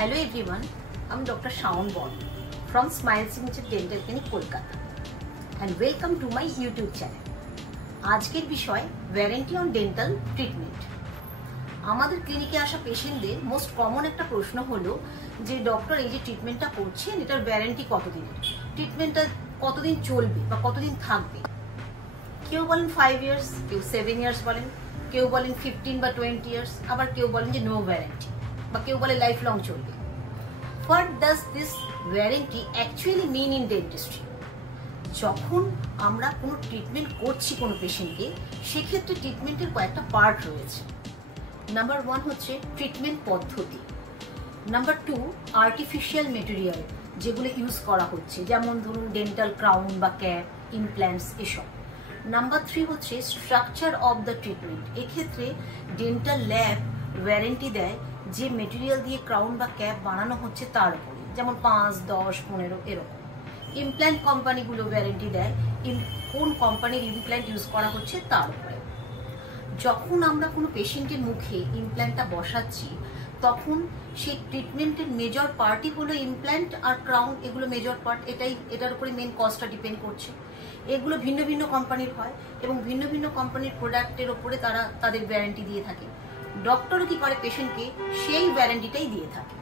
Hello everyone, I'm Dr. Shaun Bond from Smile Signature Dental Clinic, Kolkata, and welcome to my YouTube channel. আজকের বিষয় warranty on dental treatment. আমাদের ক্লিনিকে আসা পেশেন্টদের most common একটা প্রশ্ন হলো যে ডক্টর এই যে ট্রিটমেন্টটা করছেন এটার ওয়ারেন্টি কতদিনের, ট্রিটমেন্টটা কতদিন চলবে বা কতদিন থাকবে। কেউ বলেন 5 ইয়ার্স, কেউ 7 ইয়ার্স বলেন, কেউ বলেন 15 বা 20 ইয়ার্স, আবার কেউ বলেন যে নো ওয়ারেন্টি, বা কেউ বলে লাইফ লং চলবে। What does this warranty actually mean in dentistry? যখন আমরা কোনো ট্রিটমেন্ট করছি কোনো পেশেন্টকে, সেক্ষেত্রে ট্রিটমেন্টের কয়েকটা পার্ট রয়েছে। নাম্বার 1 হচ্ছে ট্রিটমেন্ট পদ্ধতি। নাম্বার 2 আর্টিফিশিয়াল মেটেরিয়াল যেগুলো ইউজ করা হচ্ছে, যেমন ধরুন ডেন্টাল ক্রাউন বা ক্যাপ, ইমপ্ল্যান্টস এসব। নাম্বার 3 হচ্ছে স্ট্রাকচার অফ দ্য ট্রিটমেন্ট। এক্ষেত্রে ডেন্টাল ল্যাব ওয়ারেন্টি দেয় যে মেটেরিয়াল দিয়ে ক্রাউন বা ক্যাপ বানানো হচ্ছে তার উপরে, যেমন 5, 10, 15 এরকম। ইমপ্ল্যান্ট কোম্পানিগুলো ওয়ারেন্টি দেয় কোন কোম্পানির ইমপ্ল্যান্ট ইউজ করা হচ্ছে তার উপরে। যখন আমরা কোনো পেশেন্টের মুখে ইমপ্ল্যান্টটা বসাচ্ছি, তখন সেই ট্রিটমেন্টের মেজর পার্টই হলো ইমপ্ল্যান্ট আর ক্রাউন, এগুলো মেজর পার্ট। এটার উপরে মেন কস্টটা ডিপেন্ড করছে। এগুলো ভিন্ন ভিন্ন কোম্পানির হয় এবং ভিন্ন ভিন্ন কোম্পানির প্রোডাক্টের ওপরে তারা তাদের ওয়ারেন্টি দিয়ে থাকে। ডক্টরও কি করে, পেশেন্টকে সেই ওয়ারেন্টিটাই দিয়ে থাকে।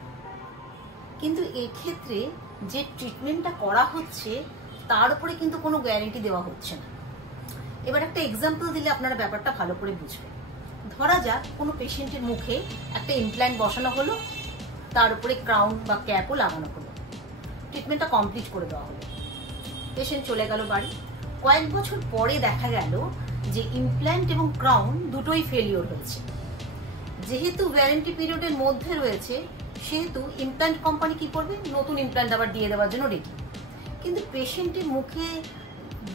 কিন্তু এক্ষেত্রে যে ট্রিটমেন্টটা করা হচ্ছে তার উপরে কিন্তু কোনো গ্যারেন্টি দেওয়া হচ্ছে না। এবার একটা এক্সাম্পল দিলে আপনারা ব্যাপারটা ভালো করে বুঝবেন। ধরা যাক কোনো পেশেন্টের মুখে একটা ইমপ্ল্যান্ট বসানো হলো, তার উপরে ক্রাউন বা ক্যাপও লাগানো হলো, ট্রিটমেন্টটা কমপ্লিট করে দেওয়া হলো, পেশেন্ট চলে গেল বাড়ি। কয়েক বছর পরে দেখা গেল যে ইমপ্ল্যান্ট এবং ক্রাউন দুটোই ফেলিওর হয়েছে। যেহেতু ওয়ারেন্টি পিরিয়ডের মধ্যে রয়েছে, সেহেতু ইমপ্ল্যান্ট কোম্পানি কি করবে, নতুন ইমপ্ল্যান্ট আবার দিয়ে দেওয়ার জন্য রেডি। কিন্তু পেশেন্টের মুখে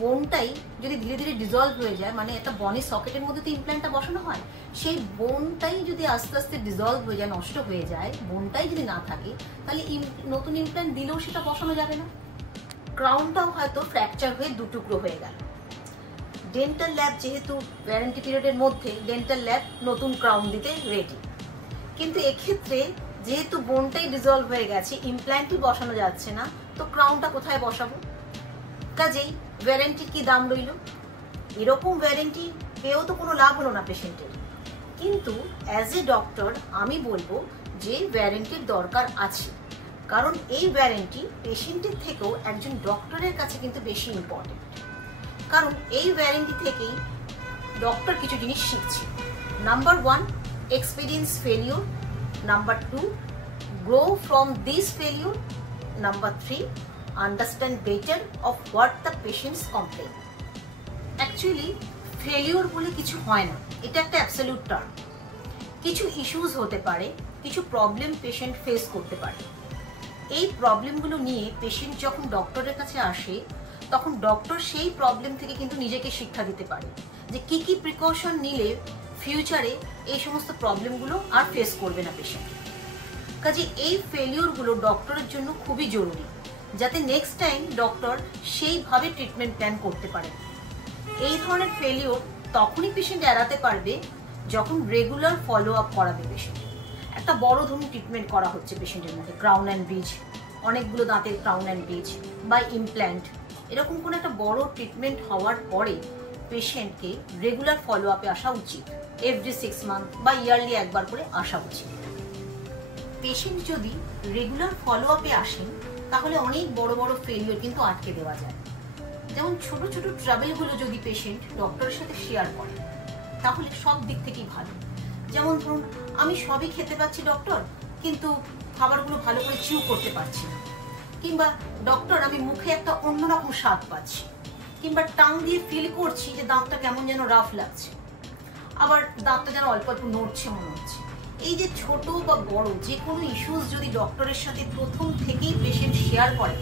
বোনটাই যদি ধীরে ধীরে ডিজলভ হয়ে যায়, মানে একটা বনের সকেটের মধ্যে তো ইমপ্ল্যান্টটা বসানো হয়, সেই বোনটাই যদি আস্তে আস্তে ডিজলভ হয়ে যায়, নষ্ট হয়ে যায়, বোনটাই যদি না থাকে, তাহলে নতুন ইমপ্ল্যান্ট দিলেও সেটা বসানো যাবে না। ক্রাউনটাও হয়তো ফ্র্যাকচার হয়ে দুটুকরো হয়ে গেল। ডেন্টাল ল্যাব যেহেতু ওয়ারেন্টি পিরিয়ডের মধ্যে, ডেন্টাল ল্যাব নতুন ক্রাউন দিতে রেডি। কিন্তু এক্ষেত্রে যেহেতু বোনটাই ডিজলভ হয়ে গেছে, ইমপ্ল্যান্টই বসানো যাচ্ছে না, তো ক্রাউনটা কোথায় বসাবো? কাজেই ওয়ারেন্টির কি দাম রইল? এরকম ওয়ারেন্টি পেয়েও তো কোনো লাভ হলো না পেশেন্টের। কিন্তু অ্যাজ এ ডক্টর আমি বলবো যে ওয়ারেন্টির দরকার আছে, কারণ এই ওয়ারেন্টি পেশেন্টের থেকেও একজন ডক্টরের কাছে কিন্তু বেশি ইম্পর্টেন্ট। কারণ এই ওয়ারেন্টি থেকেই ডক্টর কিছু জিনিস শিখছে। Number 1 experience failure, number 2 grow from this failure, number 3 understand better of what the patients complain. Actually failure বলে কিছু হয় না, এটা একটা অ্যাবসলিউট টার্ম। কিছু ইস্যুস হতে পারে, কিছু প্রবলেম পেশেন্ট ফেস করতে পারে। এই প্রবলেমগুলো নিয়ে পেশেন্ট যখন ডক্টরের কাছে আসে, তখন ডক্টর সেই প্রবলেম থেকে কিন্তু নিজেকে শিক্ষা দিতে পারে যে কি কি প্রিকশন নিলে ফিউচারে এই সমস্ত প্রবলেমগুলো আর ফেস করবে না পেশেন্ট। কাজে এই ফেলিওরগুলো ডক্টরের জন্য খুবই জরুরি, যাতে নেক্সট টাইম ডক্টর সেইভাবে ট্রিটমেন্ট প্ল্যান করতে পারে। এই ধরনের ফেলিওর তখনই পেশেন্ট এড়াতে পারবে যখন রেগুলার ফলো আপ করাবে পেশেন্ট। একটা বড় ধরনের ট্রিটমেন্ট করা হচ্ছে পেশেন্টের মধ্যে, ক্রাউন অ্যান্ড ব্রিজ, অনেকগুলো দাঁতের ক্রাউন অ্যান্ড ব্রিজ বা ইমপ্ল্যান্ট, এরকম কোনো একটা বড় ট্রিটমেন্ট হওয়ার পরে পেশেন্টকে রেগুলার ফলো আপে আসা উচিত। এভরি 6 মান্থ বা ইয়ারলি একবার করে আসা উচিত। পেশেন্ট যদি রেগুলার ফলো আপে আসেন, তাহলে অনেক বড় বড় ফেলিওর কিন্তু আটকে দেওয়া যায়। যেমন ছোট ছোট ট্রাবেলগুলো যদি পেশেন্ট ডক্টরের সাথে শেয়ার করে, তাহলে সব দিক থেকেই ভালো। যেমন ধরুন আমি সবই খেতে পাচ্ছি ডক্টর, কিন্তু খাবারগুলো ভালো করে চিউ করতে পারছি না, কিংবা ডক্টর আমি মুখে একটা অন্যরকম স্বাদ পাচ্ছি, কিংবা টাং দিয়ে ফিল করছি যে দাঁতটা কেমন যেন রাফ লাগছে, আবার দাঁতটা যেন অল্প অল্প নড়ছে মনে হচ্ছে। এই যে ছোট বা বড় যে কোনো ইস্যুস যদি ডক্টরের সাথে প্রথম থেকেই পেশেন্ট শেয়ার করে,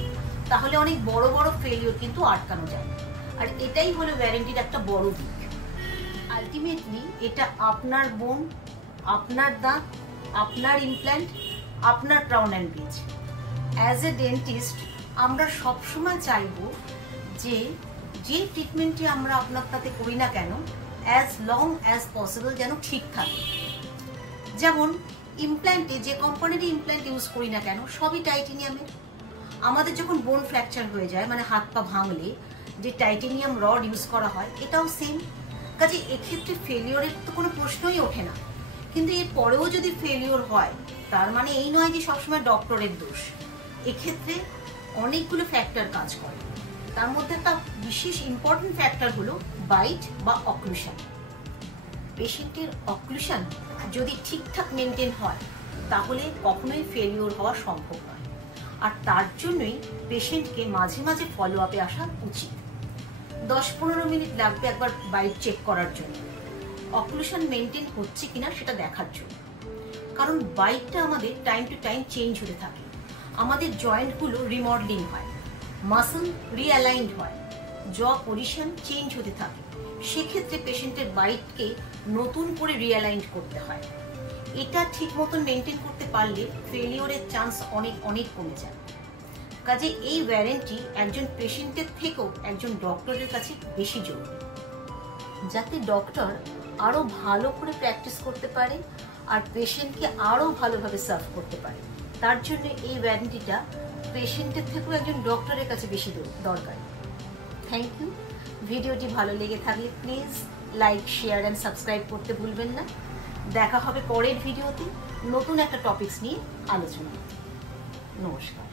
তাহলে অনেক বড় বড় ফেলিওর কিন্তু আটকানো যায়। আর এটাই হলো ওয়ারেন্টির একটা বড় দিক। আলটিমেটলি এটা আপনার বোন, আপনার দাঁত, আপনার ইমপ্ল্যান্ট, আপনার crown and bridge. As a dentist আমরা সবসময় চাইব যে ট্রিটমেন্টটি আমরা আপনার তাতে করি না কেন, অ্যাজ লং অ্যাজ পসিবল যেন ঠিক থাকে। যেমন ইমপ্ল্যান্টে যে কোম্পানির ইমপ্ল্যান্ট ইউজ করি না কেন সবই টাইটেনিয়ামের। আমাদের যখন বোন ফ্র্যাকচার হয়ে যায়, মানে হাত পা ভাঙলে যে টাইটেনিয়াম রড ইউজ করা হয়, এটাও সেম। কাজে এক্ষেত্রে ফেলিওরের তো কোনো প্রশ্নই ওঠে না। কিন্তু এর পরেও যদি ফেলিওর হয়, তার মানে এই নয় যে সবসময় ডক্টরের দোষ। এক্ষেত্রে অনেকগুলো ফ্যাক্টর কাজ করে। তার মধ্যে একটা বিশেষ ইম্পর্টেন্ট ফ্যাক্টর হলো বাইট বা অক্লুশন। পেশেন্টের অক্লুশন যদি ঠিকঠাক মেনটেন হয়, তাহলে কখনোই ফেলিওর হওয়া সম্ভব নয়। আর তার জন্যই পেশেন্টকে মাঝে মাঝে ফলো আপে আসা উচিত। 10-15 মিনিট লাগবে একবার বাইট চেক করার জন্য, অক্লুশন মেনটেন হচ্ছে কিনা সেটা দেখার জন্য। কারণ বাইটটা আমাদের টাইম টু টাইম চেঞ্জ হতে থাকে। আমাদের জয়েন্টগুলো রিমডেলিং হয়, মাসল রিঅ্যালাইন্ড হয়, জ পজিশন চেঞ্জ হতে থাকে। সেক্ষেত্রে পেশেন্টের বাইটকে নতুন করে রিঅ্যালাইন্ড করতে হয়। এটা ঠিক মতন মেনটেন করতে পারলে ফেলিওরের চান্স অনেক অনেক কমে যায়। কাজে এই ওয়ারেন্টি একজন পেশেন্টের থেকেও একজন ডক্টরের কাছে বেশি জরুরি, যাতে ডক্টর আরো ভালো করে প্র্যাকটিস করতে পারে আর পেশেন্টকে আরো ভালোভাবে সার্ভ করতে পারে। তার জন্য এই ওয়ারেন্টিটা পেশেন্টের থেকেও একজন ডক্টরের কাছে বেশি দরকারি। Thank you. ভিডিওটি ভালো লেগে থাকলে please like, share and subscribe করতে ভুলবেন না। দেখা হবে পরের ভিডিওতে নতুন একটা টপিকস নিয়ে আলোচনা। নমস্কার।